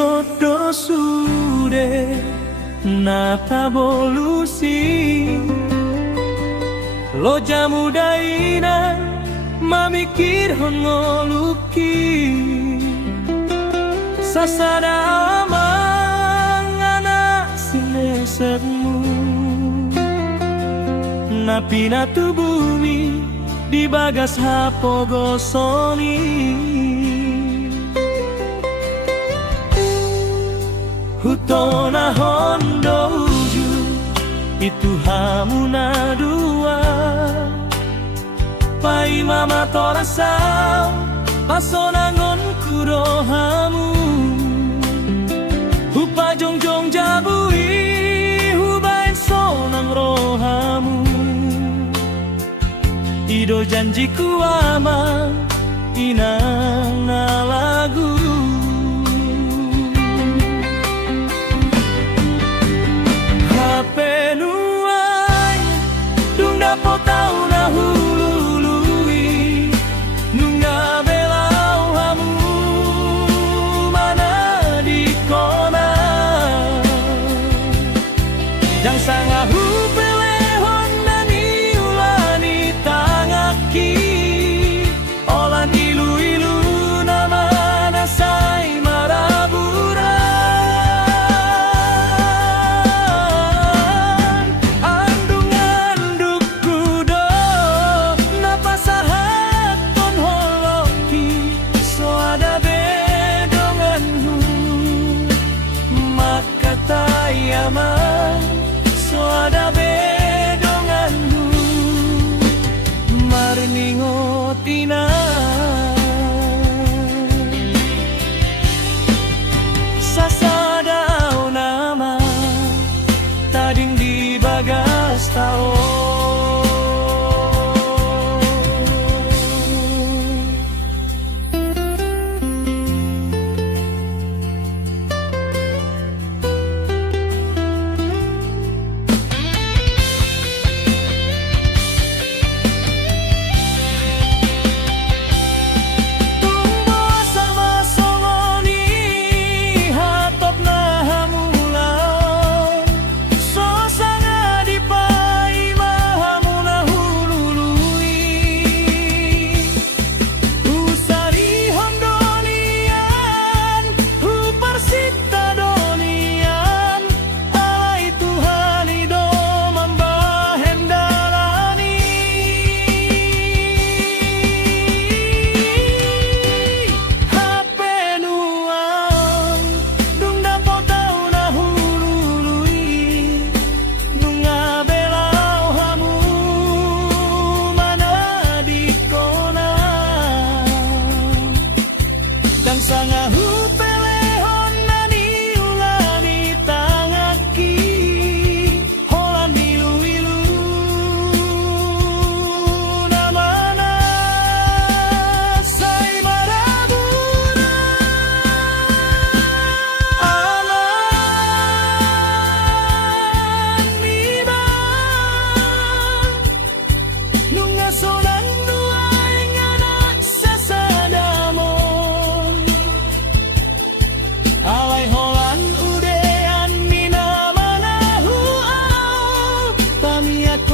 ngodo sude nata bolusi lo jamu daina mamikir hongoluki sasada amang anak sinesermu napina tu bumi di bagas hapo gosoni hutona hondo uju itu hamuna dua pai mama torasau pasonangon kurohamu hupa jongjong jabui hubain sonang rohamu ido janjiku ama inang lagu penuai dung dapo tau na hulului nunga belau hamu mana di kona yang sanga hupelehon nani ulani tangaki olan ilu-ilu nama nasai marabura soada bedonganmu marningotina sasada nama tading di bagas tao sanga hupelehon nani ulani tangaki holan ilu-ilu namana sai marabura alan niba nunga solang nuai nganak sasadamo alai holan udean mina manahu au tamiak